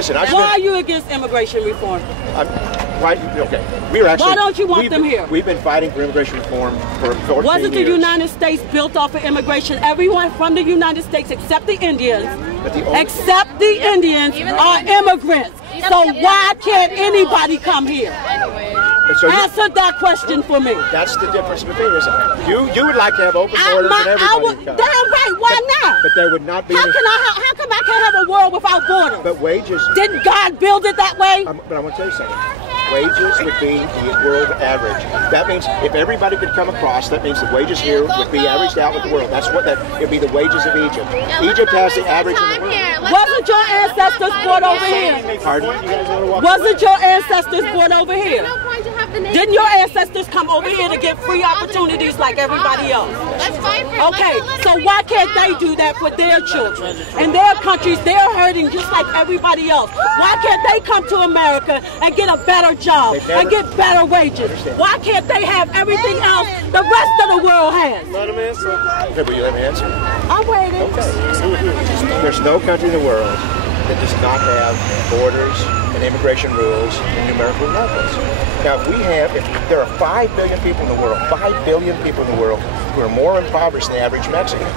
listen, why are you against immigration reform? Okay, we are actually. Why don't you want them here? We've been fighting for immigration reform for 14 years. Wasn't the United States built off of immigration? Everyone from the United States, except the Indians, are immigrants. So why can't anybody come here? So answer that question for me. That's the difference of opinion. You would like to have open borders and everybody come. Damn right, why not? But there would not be. How come I can't have a world without borders? But wages. Didn't God build it that way? But I want to tell you something. Wages would be the world average. That means if everybody could come across, that means the wages here would be averaged out with the world. That's what it'd be the wages of Egypt. Egypt has the average in the world. Wasn't your ancestors born over here? Pardon? Wasn't your ancestors born over here? Didn't your ancestors come over here to get free opportunities like everybody else? Okay, so why can't they do that for their children? In their countries, they're hurting just like everybody else. Why can't they come to America and get a better job and get better wages? Why can't they have everything else the rest of the world has? Let them answer. Okay, will you let me answer? I'm waiting. Okay. There's no country in the world that does not have borders and immigration rules and numerical levels. Now, if there are 5 billion people in the world, 5 billion people in the world who are more impoverished than the average Mexican.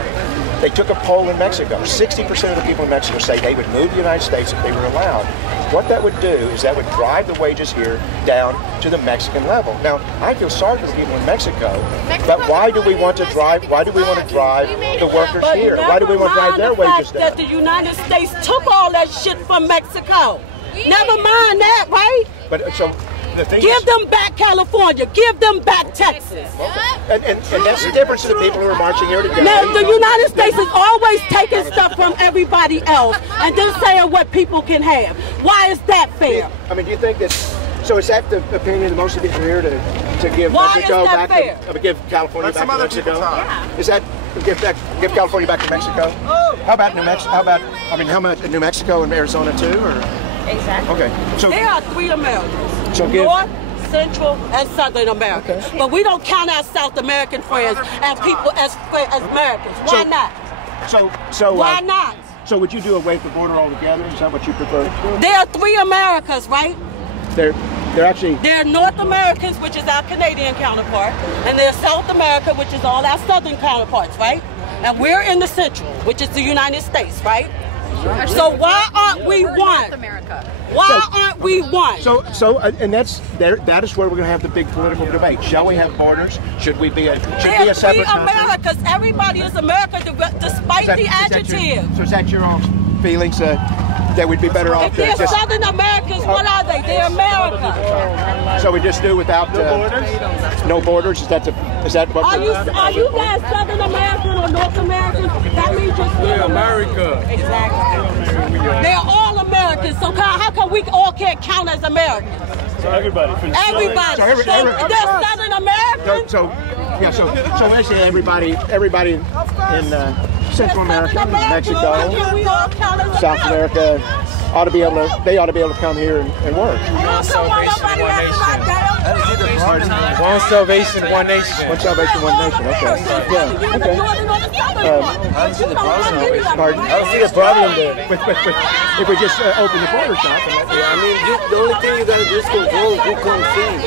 They took a poll in Mexico. 60% of the people in Mexico say they would move to the United States if they were allowed. What that would do is that would drive the wages here down to the Mexican level. Now, I feel sorry for the people in Mexico, but why do we want to drive? Why do we want to drive the workers here? Why do we want to drive their wages down? That the United States took all that shit from Mexico. Never mind that, right? But so. Give them back California. Give them back Texas. And that's the difference to the people who are marching here together. Now, the United States is always taking stuff from everybody else and then saying what people can have. Why is that fair? I mean, do you think that? So is that the opinion of most of people here to give Mexico back? To give California back to Mexico? Yeah. Is that give California back to Mexico? How about New Mexico? How much New Mexico and Arizona too? Or? Exactly. Okay. So there are 3 Americas. So North, Central, and Southern America. Okay. But we don't count our South American friends and people as Americans. Why not? So why not? So would you do away with the border altogether? Is that what you prefer? There are 3 Americas, right? They're actually... There are North Americans, which is our Canadian counterpart, and there's South America, which is all our Southern counterparts, right? And we're in the Central, which is the United States, right? So why aren't we one? Why aren't we one? And that is where we're going to have the big political debate. Shall we have borders? Should we be a separate country? Americas. Everybody is America, despite the adjective. So is that your own feelings that we'd be better off? If they're Southern Americans, what are they? They're America. So we just do without no borders. Is that what? Are you guys Southern American or North American? That means you're America. Exactly. They're all Americans. So how come we all can't count as Americans? So everybody. Everybody. So they're Southern Americans. So let's say everybody in Central America, Mexico, South America ought to be able to come here and work. One salvation, one nation. One salvation, one nation. Okay. Yeah. Okay. I don't see the problem. Pardon? I don't see the problem there. If we just open the border shop. I mean, the only thing you gotta do is control who comes in.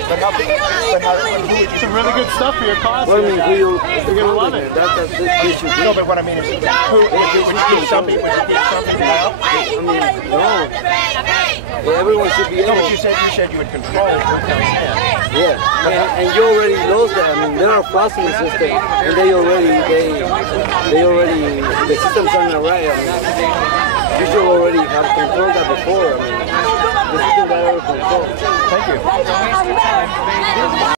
Some really good stuff here, Well, I mean, you're gonna love it. That's the issue. No, but what I mean is, would you give something to help? No. Well, everyone should be able. No, but you said you would control who comes in. Yeah, and you already know that. I mean, there are flaws in the system, and they already, the system's on the right. I mean, you should already have controlled that before. I mean, the system got out of control. Thank you.